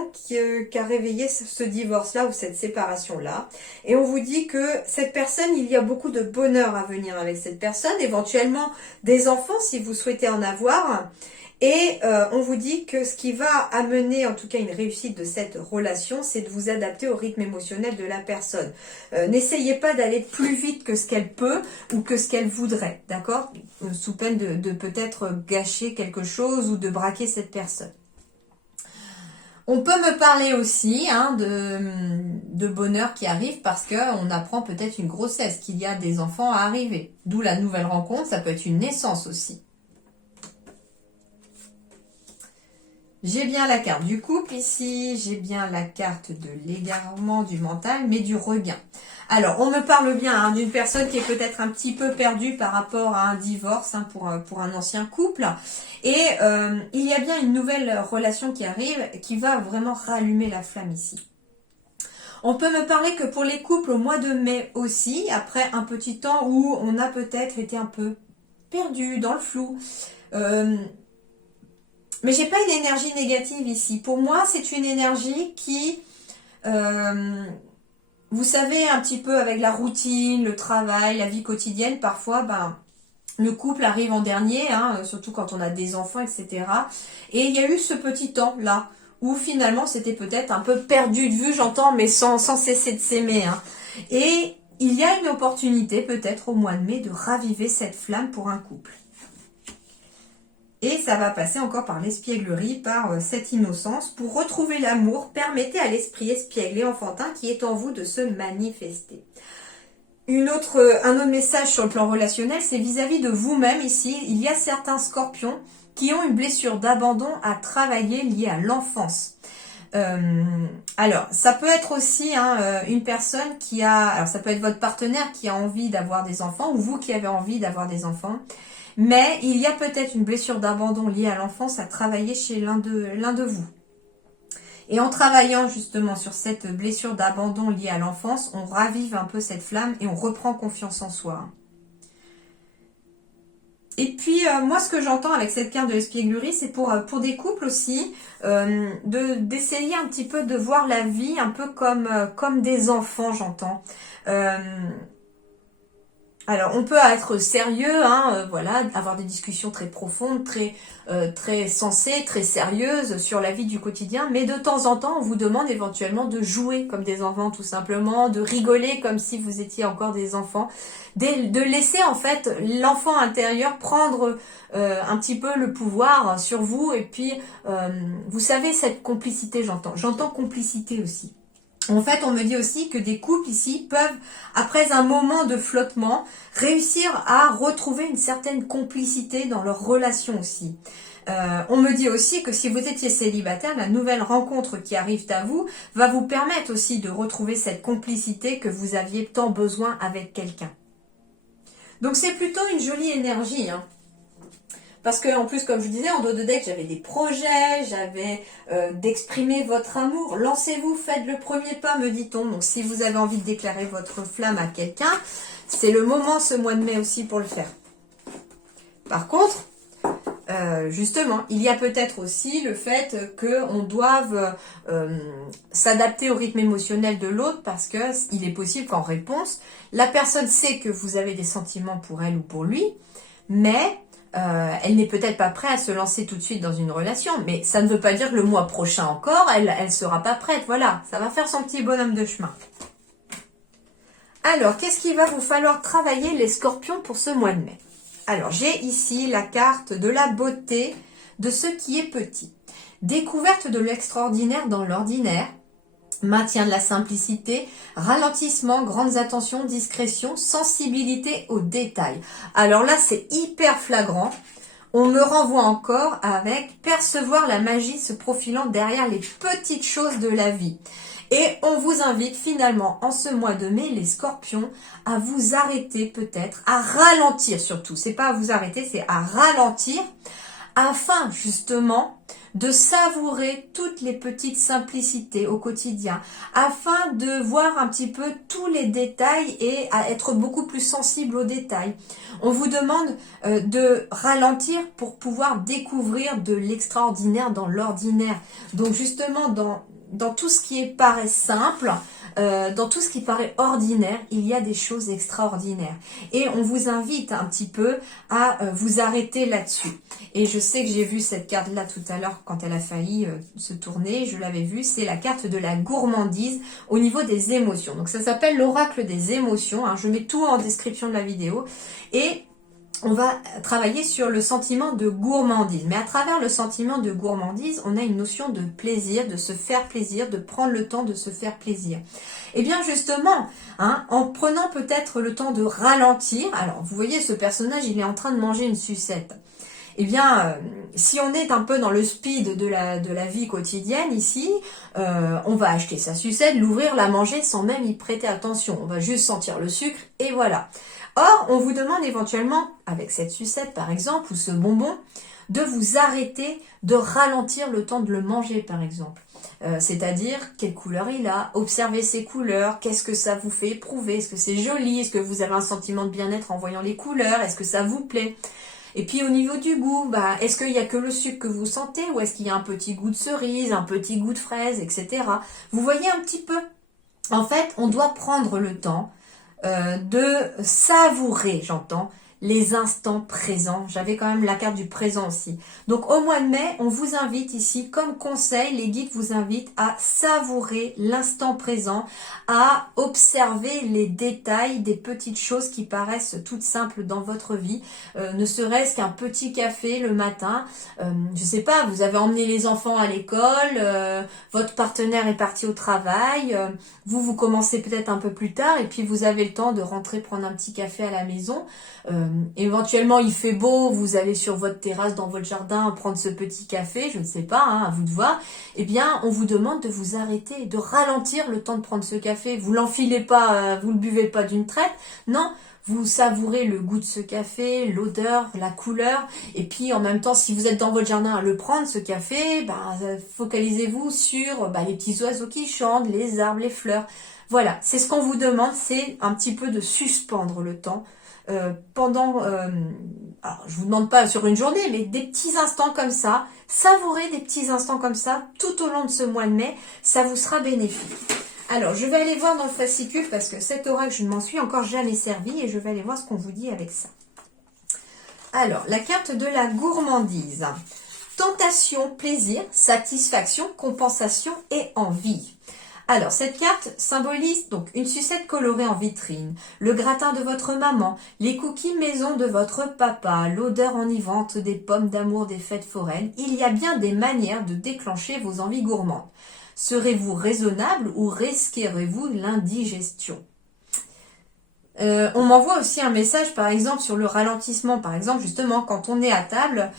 qu'a réveillé ce divorce-là ou cette séparation-là. Et on vous dit que cette personne, il y a beaucoup de bonheur à venir avec cette personne, éventuellement des enfants si vous souhaitez en avoir. Et on vous dit que ce qui va amener en tout cas une réussite de cette relation, c'est de vous adapter au rythme émotionnel de la personne. N'essayez pas d'aller plus vite que ce qu'elle peut ou que ce qu'elle voudrait, d'accord ? Sous peine de peut-être gâcher quelque chose ou de braquer cette personne. On peut me parler aussi de bonheur qui arrive parce qu'on apprend peut-être une grossesse, qu'il y a des enfants à arriver. D'où la nouvelle rencontre, ça peut être une naissance aussi. J'ai bien la carte du couple ici, j'ai bien la carte de l'égarement du mental, mais du regain. Alors, on me parle bien d'une personne qui est peut-être un petit peu perdue par rapport à un divorce pour un ancien couple. Et il y a bien une nouvelle relation qui arrive, qui va vraiment rallumer la flamme ici. On peut me parler que pour les couples au mois de mai aussi, après un petit temps où on a peut-être été un peu perdu dans le flou. Mais j'ai pas une énergie négative ici. Pour moi, c'est une énergie qui, vous savez, un petit peu avec la routine, le travail, la vie quotidienne, parfois, le couple arrive en dernier, surtout quand on a des enfants, etc. Et il y a eu ce petit temps-là, où finalement, c'était peut-être un peu perdu de vue, j'entends, mais sans cesser de s'aimer. Et il y a une opportunité, peut-être au mois de mai, de raviver cette flamme pour un couple. Et ça va passer encore par l'espièglerie, par cette innocence. Pour retrouver l'amour, permettez à l'esprit espiègle enfantin qui est en vous de se manifester. Un autre message sur le plan relationnel, c'est vis-à-vis de vous-même ici. Il y a certains scorpions qui ont une blessure d'abandon à travailler liée à l'enfance. Alors, ça peut être aussi une personne qui a... Alors, ça peut être votre partenaire qui a envie d'avoir des enfants ou vous qui avez envie d'avoir des enfants. Mais il y a peut-être une blessure d'abandon liée à l'enfance à travailler chez l'un de vous. Et en travaillant justement sur cette blessure d'abandon liée à l'enfance, on ravive un peu cette flamme et on reprend confiance en soi. Et puis, moi, ce que j'entends avec cette carte de l'espièglerie, c'est pour des couples aussi, d'essayer un petit peu de voir la vie un peu comme des enfants, j'entends. Alors, on peut être sérieux, voilà, avoir des discussions très profondes, très sensées, très sérieuses sur la vie du quotidien, mais de temps en temps, on vous demande éventuellement de jouer comme des enfants, tout simplement, de rigoler comme si vous étiez encore des enfants, de laisser en fait l'enfant intérieur prendre un petit peu le pouvoir sur vous, et puis, vous savez, cette complicité, j'entends complicité aussi. En fait, on me dit aussi que des couples ici peuvent, après un moment de flottement, réussir à retrouver une certaine complicité dans leur relation aussi. On me dit aussi que si vous étiez célibataire, la nouvelle rencontre qui arrive à vous va vous permettre aussi de retrouver cette complicité que vous aviez tant besoin avec quelqu'un. Donc c'est plutôt une jolie énergie, Parce que en plus, comme je vous disais, en dos de deck, j'avais des projets, j'avais d'exprimer votre amour. Lancez-vous, faites le premier pas, me dit-on. Donc si vous avez envie de déclarer votre flamme à quelqu'un, c'est le moment ce mois de mai aussi pour le faire. Par contre, justement, il y a peut-être aussi le fait qu'on doive s'adapter au rythme émotionnel de l'autre parce qu'il est possible qu'en réponse, la personne sait que vous avez des sentiments pour elle ou pour lui, mais elle n'est peut-être pas prête à se lancer tout de suite dans une relation, mais ça ne veut pas dire que le mois prochain encore, elle sera pas prête. Voilà, ça va faire son petit bonhomme de chemin. Alors, qu'est-ce qu'il va vous falloir travailler les scorpions pour ce mois de mai? Alors, j'ai ici la carte de la beauté de ce qui est petit. Découverte de l'extraordinaire dans l'ordinaire. Maintien de la simplicité, ralentissement, grandes attentions, discrétion, sensibilité aux détails. Alors là, c'est hyper flagrant. On me renvoie encore avec percevoir la magie se profilant derrière les petites choses de la vie. Et on vous invite finalement en ce mois de mai, les scorpions, à vous arrêter peut-être, à ralentir surtout. C'est pas à vous arrêter, c'est à ralentir afin justement de savourer toutes les petites simplicités au quotidien, afin de voir un petit peu tous les détails et à être beaucoup plus sensible aux détails. On vous demande de ralentir pour pouvoir découvrir de l'extraordinaire dans l'ordinaire. Donc justement, dans tout ce qui paraît simple, dans tout ce qui paraît ordinaire, il y a des choses extraordinaires. Et on vous invite un petit peu à vous arrêter là-dessus. Et je sais que j'ai vu cette carte-là tout à l'heure quand elle a failli se tourner. Je l'avais vue, c'est la carte de la gourmandise au niveau des émotions. Donc ça s'appelle l'oracle des émotions. Je mets tout en description de la vidéo. Et on va travailler sur le sentiment de gourmandise. Mais à travers le sentiment de gourmandise, on a une notion de plaisir, de se faire plaisir, de prendre le temps de se faire plaisir. Et bien justement, en prenant peut-être le temps de ralentir, alors vous voyez ce personnage, il est en train de manger une sucette. Eh bien, si on est un peu dans le speed de la vie quotidienne ici, on va acheter sa sucette, l'ouvrir, la manger sans même y prêter attention. On va juste sentir le sucre et voilà. Or, on vous demande éventuellement, avec cette sucette par exemple, ou ce bonbon, de vous arrêter, de ralentir le temps de le manger par exemple. C'est-à-dire, quelle couleur il a, observez ses couleurs, qu'est-ce que ça vous fait éprouver, est-ce que c'est joli, est-ce que vous avez un sentiment de bien-être en voyant les couleurs, est-ce que ça vous plaît? Et puis au niveau du goût, est-ce qu'il n'y a que le sucre que vous sentez ou est-ce qu'il y a un petit goût de cerise, un petit goût de fraise, etc. Vous voyez un petit peu. En fait, on doit prendre le temps de savourer, j'entends, les instants présents. J'avais quand même la carte du présent aussi. Donc au mois de mai, on vous invite ici, comme conseil, les guides vous invitent à savourer l'instant présent, à observer les détails des petites choses qui paraissent toutes simples dans votre vie, ne serait-ce qu'un petit café le matin. Je sais pas, vous avez emmené les enfants à l'école, votre partenaire est parti au travail, vous commencez peut-être un peu plus tard et puis vous avez le temps de rentrer prendre un petit café à la maison. Éventuellement il fait beau, vous allez sur votre terrasse dans votre jardin prendre ce petit café, je ne sais pas, à vous de voir. Eh bien on vous demande de vous arrêter, de ralentir le temps de prendre ce café. Vous l'enfilez pas, vous le buvez pas d'une traite, non. Vous savourez le goût de ce café, l'odeur, la couleur, et puis en même temps, si vous êtes dans votre jardin à le prendre, ce café, focalisez-vous sur les petits oiseaux qui chantent, les arbres, les fleurs. Voilà, c'est ce qu'on vous demande, c'est un petit peu de suspendre le temps pendant, alors je vous demande pas sur une journée, mais des petits instants comme ça, savourez des petits instants comme ça tout au long de ce mois de mai, ça vous sera bénéfique. Alors, je vais aller voir dans le fascicule parce que cet oracle, je ne m'en suis encore jamais servi et je vais aller voir ce qu'on vous dit avec ça. Alors, la carte de la gourmandise. Tentation, plaisir, satisfaction, compensation et envie. Alors, cette carte symbolise donc une sucette colorée en vitrine, le gratin de votre maman, les cookies maison de votre papa, l'odeur enivrante des pommes d'amour des fêtes foraines. Il y a bien des manières de déclencher vos envies gourmandes. Serez-vous raisonnable ou risquerez-vous l'indigestion? On m'envoie aussi un message par exemple sur le ralentissement, par exemple justement quand on est à table,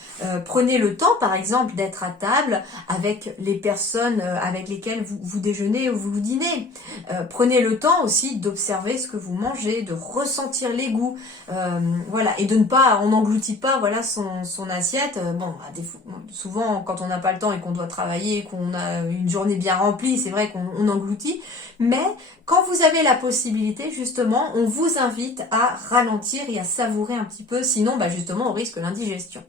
prenez le temps par exemple d'être à table avec les personnes avec lesquelles vous déjeunez ou vous dînez. Prenez le temps aussi d'observer ce que vous mangez, de ressentir les goûts, voilà, et de ne pas, on n'engloutit pas voilà son assiette. Souvent quand on n'a pas le temps et qu'on doit travailler, qu'on a une journée bien remplie, c'est vrai qu'on engloutit, mais quand vous avez la possibilité, justement, on vous invite à ralentir et à savourer un petit peu, sinon, justement, on risque l'indigestion.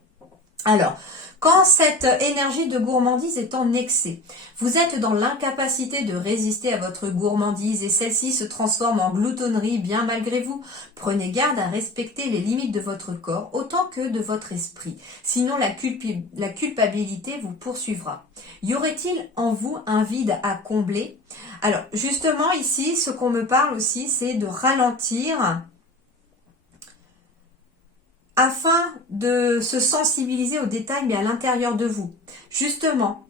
Alors, quand cette énergie de gourmandise est en excès, vous êtes dans l'incapacité de résister à votre gourmandise et celle-ci se transforme en gloutonnerie bien malgré vous. Prenez garde à respecter les limites de votre corps autant que de votre esprit. Sinon, la culpabilité vous poursuivra. Y aurait-il en vous un vide à combler? Alors, justement, ici, ce qu'on me parle aussi, c'est de ralentir afin de se sensibiliser aux détails, mais à l'intérieur de vous. Justement,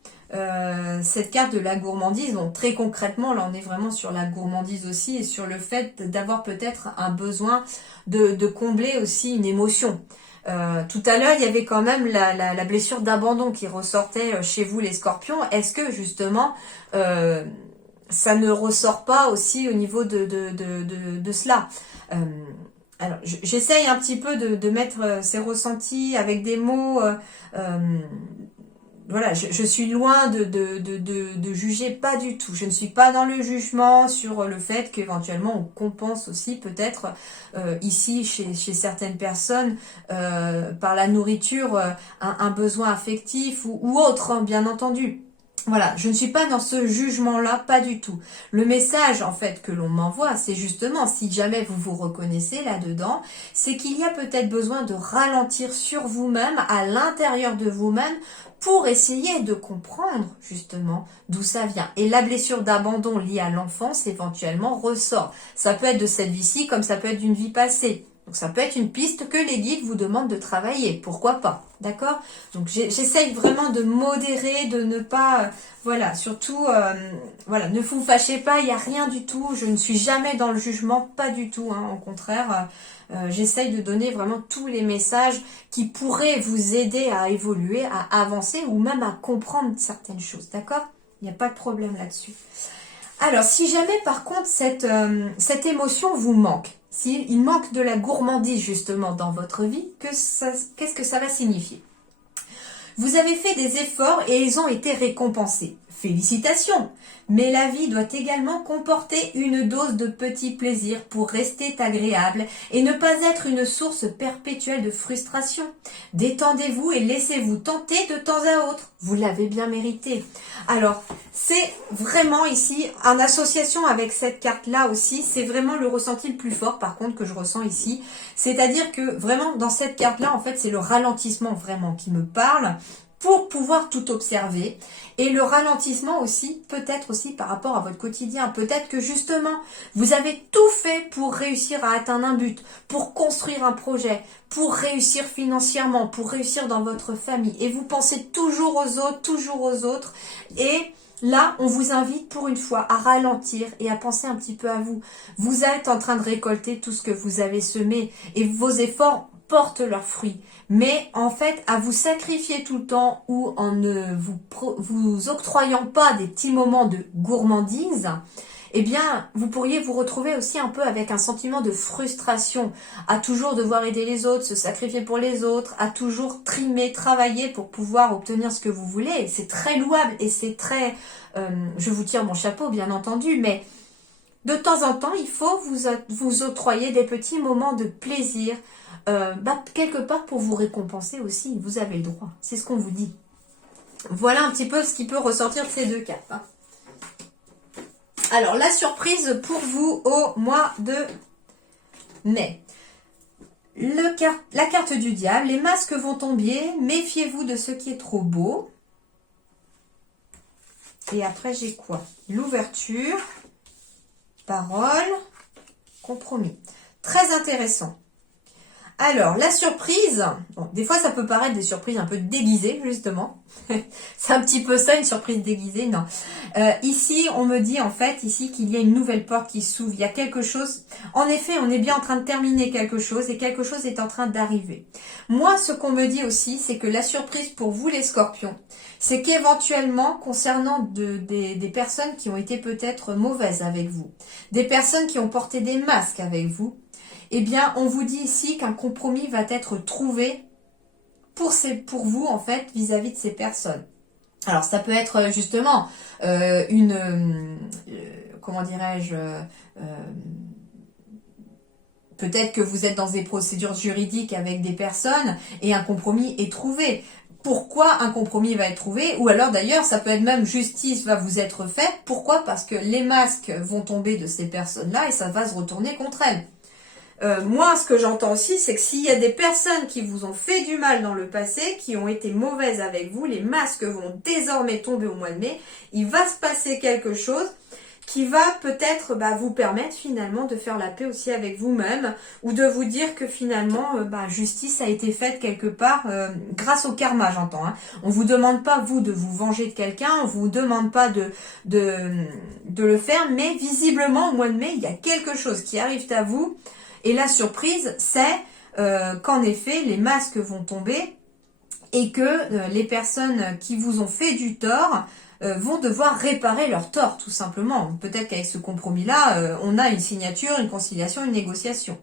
cette carte de la gourmandise, donc très concrètement, là on est vraiment sur la gourmandise aussi et sur le fait d'avoir peut-être un besoin de combler aussi une émotion. Tout à l'heure, il y avait quand même la blessure d'abandon qui ressortait chez vous les scorpions. Est-ce que justement, ça ne ressort pas aussi au niveau de cela? Alors, j'essaye un petit peu de mettre ces ressentis avec des mots. Voilà, je suis loin de juger, pas du tout. Je ne suis pas dans le jugement sur le fait qu'éventuellement on compense aussi peut-être ici chez certaines personnes par la nourriture un besoin affectif ou autre, bien entendu. Voilà, je ne suis pas dans ce jugement-là, pas du tout. Le message, en fait, que l'on m'envoie, c'est justement, si jamais vous vous reconnaissez là-dedans, c'est qu'il y a peut-être besoin de ralentir sur vous-même, à l'intérieur de vous-même, pour essayer de comprendre, justement, d'où ça vient. Et la blessure d'abandon liée à l'enfance, éventuellement, ressort. Ça peut être de cette vie-ci, comme ça peut être d'une vie passée. Donc ça peut être une piste que les guides vous demandent de travailler, pourquoi pas, d'accord? Donc j'essaye vraiment de modérer, de ne pas, voilà, surtout, voilà, ne vous fâchez pas, il n'y a rien du tout, je ne suis jamais dans le jugement, pas du tout, hein, au contraire, j'essaye de donner vraiment tous les messages qui pourraient vous aider à évoluer, à avancer ou même à comprendre certaines choses, d'accord? Il n'y a pas de problème là-dessus. Alors, si jamais par contre cette émotion vous manque, s'il manque de la gourmandise justement dans votre vie, qu'est-ce que ça va signifier? Vous avez fait des efforts et ils ont été récompensés. Félicitations! Mais la vie doit également comporter une dose de petits plaisirs pour rester agréable et ne pas être une source perpétuelle de frustration. Détendez-vous et laissez-vous tenter de temps à autre. Vous l'avez bien mérité. Alors, c'est vraiment ici, en association avec cette carte-là aussi, c'est vraiment le ressenti le plus fort par contre que je ressens ici. C'est-à-dire que vraiment dans cette carte-là, en fait, c'est le ralentissement vraiment qui me parle pour pouvoir tout observer. Et le ralentissement aussi, peut-être aussi par rapport à votre quotidien. Peut-être que justement, vous avez tout fait pour réussir à atteindre un but, pour construire un projet, pour réussir financièrement, pour réussir dans votre famille. Et vous pensez toujours aux autres. Et là, on vous invite pour une fois à ralentir et à penser un petit peu à vous. Vous êtes en train de récolter tout ce que vous avez semé et vos efforts portent leurs fruits. Mais en fait, à vous sacrifier tout le temps ou en ne vous octroyant pas des petits moments de gourmandise, eh bien, vous pourriez vous retrouver aussi un peu avec un sentiment de frustration, à toujours devoir aider les autres, se sacrifier pour les autres, à toujours trimer, travailler pour pouvoir obtenir ce que vous voulez. C'est très louable et c'est très... je vous tire mon chapeau, bien entendu, mais de temps en temps, il faut vous octroyer des petits moments de plaisir, quelque part pour vous récompenser aussi. Vous avez le droit, c'est ce qu'on vous dit. Voilà un petit peu ce qui peut ressortir de ces deux cartes, hein. Alors, la surprise pour vous au mois de mai. La carte du diable, les masques vont tomber, méfiez-vous de ce qui est trop beau. Et après, j'ai quoi? L'ouverture, parole, compromis. Très intéressant. Alors, la surprise, bon, des fois ça peut paraître des surprises un peu déguisées, justement. C'est un petit peu ça, une surprise déguisée, non. Ici, on me dit en fait, ici, qu'il y a une nouvelle porte qui s'ouvre. Il y a quelque chose, en effet, on est bien en train de terminer quelque chose et quelque chose est en train d'arriver. Moi, ce qu'on me dit aussi, c'est que la surprise pour vous, les scorpions, c'est qu'éventuellement, concernant des personnes qui ont été peut-être mauvaises avec vous, des personnes qui ont porté des masques avec vous, eh bien, on vous dit ici qu'un compromis va être trouvé pour vous, en fait, vis-à-vis de ces personnes. Alors, ça peut être justement comment dirais-je, peut-être que vous êtes dans des procédures juridiques avec des personnes et un compromis est trouvé. Pourquoi un compromis va être trouvé? Ou alors d'ailleurs, ça peut être même justice va vous être faite. Pourquoi? Parce que les masques vont tomber de ces personnes-là et ça va se retourner contre elles. Moi, ce que j'entends aussi, c'est que s'il y a des personnes qui vous ont fait du mal dans le passé, qui ont été mauvaises avec vous, les masques vont désormais tomber au mois de mai. Il va se passer quelque chose qui va peut-être vous permettre finalement de faire la paix aussi avec vous-même ou de vous dire que finalement justice a été faite quelque part grâce au karma, j'entends. Hein. On vous demande pas vous de vous venger de quelqu'un, on vous demande pas de le faire, mais visiblement au mois de mai, il y a quelque chose qui arrive à vous. Et la surprise, c'est qu'en effet, les masques vont tomber et que les personnes qui vous ont fait du tort vont devoir réparer leur tort, tout simplement. Peut-être qu'avec ce compromis-là, on a une signature, une conciliation, une négociation.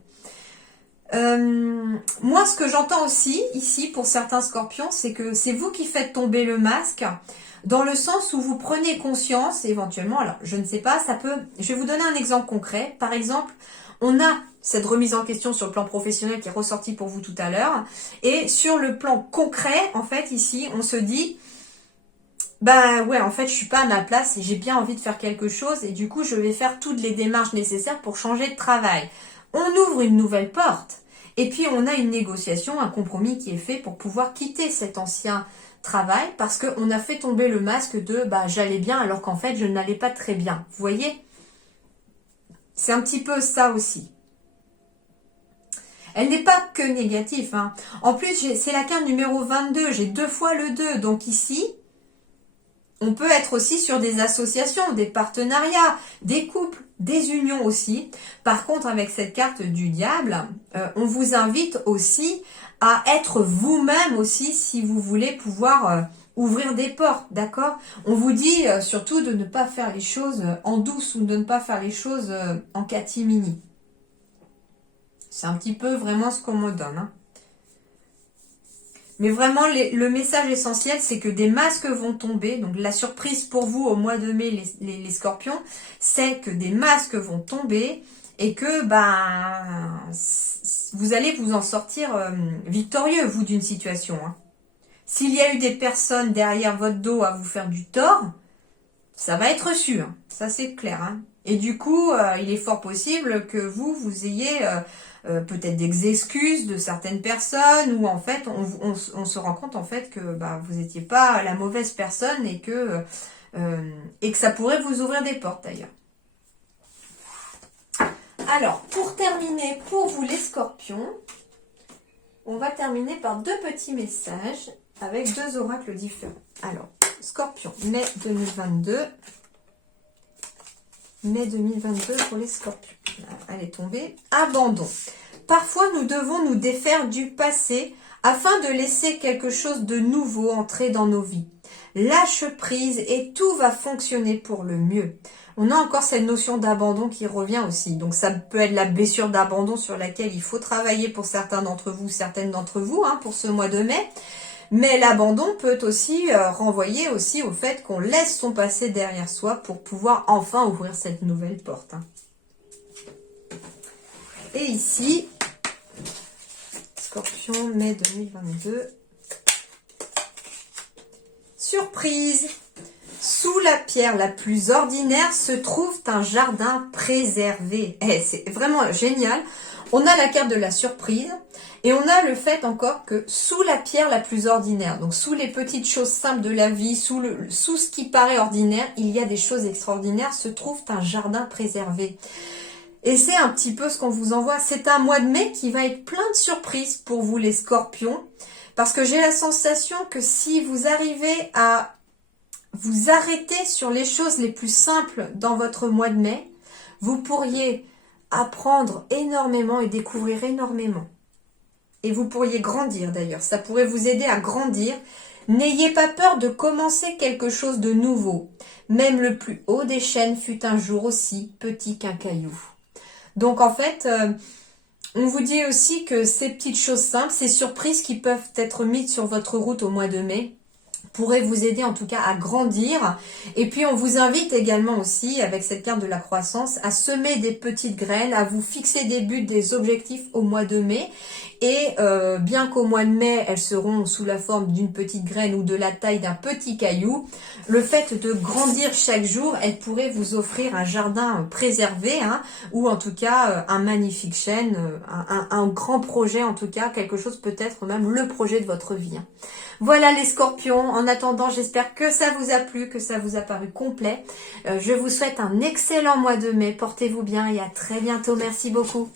Moi, ce que j'entends aussi, ici, pour certains scorpions, c'est que c'est vous qui faites tomber le masque, dans le sens où vous prenez conscience, éventuellement, alors je ne sais pas, ça peut... Je vais vous donner un exemple concret. Par exemple, on a cette remise en question sur le plan professionnel qui est ressortie pour vous tout à l'heure. Et sur le plan concret, en fait, ici, on se dit, ouais, en fait, je suis pas à ma place et j'ai bien envie de faire quelque chose. Et du coup, je vais faire toutes les démarches nécessaires pour changer de travail. On ouvre une nouvelle porte. Et puis, on a une négociation, un compromis qui est fait pour pouvoir quitter cet ancien travail parce qu'on a fait tomber le masque de j'allais bien alors qu'en fait, je n'allais pas très bien. Vous voyez ? C'est un petit peu ça aussi. Elle n'est pas que négative, hein. En plus, c'est la carte numéro 22, j'ai 2 fois le 2. Donc ici, on peut être aussi sur des associations, des partenariats, des couples, des unions aussi. Par contre, avec cette carte du diable, on vous invite aussi à être vous-même aussi si vous voulez pouvoir ouvrir des portes, d'accord? On vous dit surtout de ne pas faire les choses en douce ou de ne pas faire les choses en catimini. C'est un petit peu vraiment ce qu'on me donne, hein. Mais vraiment, le message essentiel, c'est que des masques vont tomber. Donc, la surprise pour vous au mois de mai, les scorpions, c'est que des masques vont tomber et que vous allez vous en sortir victorieux, vous, d'une situation, hein. S'il y a eu des personnes derrière votre dos à vous faire du tort, ça va être sûr. Ça, c'est clair, hein. Et du coup, il est fort possible que vous ayez peut-être des excuses de certaines personnes ou en fait, on se rend compte en fait que vous n'étiez pas la mauvaise personne et que ça pourrait vous ouvrir des portes d'ailleurs. Alors, pour terminer, pour vous les scorpions, on va terminer par 2 petits messages avec 2 oracles différents. Alors, scorpion, mai 2022. Mai 2022 pour les scorpions. Elle est tombée. Abandon. Parfois, nous devons nous défaire du passé afin de laisser quelque chose de nouveau entrer dans nos vies. Lâche prise et tout va fonctionner pour le mieux. On a encore cette notion d'abandon qui revient aussi. Donc, ça peut être la blessure d'abandon sur laquelle il faut travailler pour certains d'entre vous, certaines d'entre vous, hein, pour ce mois de mai. Mais l'abandon peut aussi renvoyer aussi au fait qu'on laisse son passé derrière soi pour pouvoir enfin ouvrir cette nouvelle porte, hein. Et ici, Scorpion, mai 2022. Surprise! Sous la pierre la plus ordinaire se trouve un jardin préservé. C'est vraiment génial. On a la carte de la surprise et on a le fait encore que sous la pierre la plus ordinaire, donc sous les petites choses simples de la vie, sous ce qui paraît ordinaire, il y a des choses extraordinaires, se trouve un jardin préservé. Et c'est un petit peu ce qu'on vous envoie. C'est un mois de mai qui va être plein de surprises pour vous les scorpions, parce que j'ai la sensation que si vous arrivez à vous arrêter sur les choses les plus simples dans votre mois de mai, vous pourriez apprendre énormément et découvrir énormément. Et vous pourriez grandir d'ailleurs. Ça pourrait vous aider à grandir. N'ayez pas peur de commencer quelque chose de nouveau. Même le plus haut des chênes fut un jour aussi petit qu'un caillou. Donc en fait, on vous dit aussi que ces petites choses simples, ces surprises qui peuvent être mises sur votre route au mois de mai, pourrait vous aider en tout cas à grandir. Et puis on vous invite également aussi avec cette carte de la croissance à semer des petites graines, à vous fixer des buts, des objectifs au mois de mai. Et bien qu'au mois de mai, elles seront sous la forme d'une petite graine ou de la taille d'un petit caillou, le fait de grandir chaque jour, elles pourraient vous offrir un jardin préservé, hein, ou en tout cas un magnifique chêne, un grand projet en tout cas, quelque chose peut-être même le projet de votre vie, hein. Voilà les scorpions, en attendant j'espère que ça vous a plu, que ça vous a paru complet. Je vous souhaite un excellent mois de mai, portez-vous bien et à très bientôt, merci beaucoup.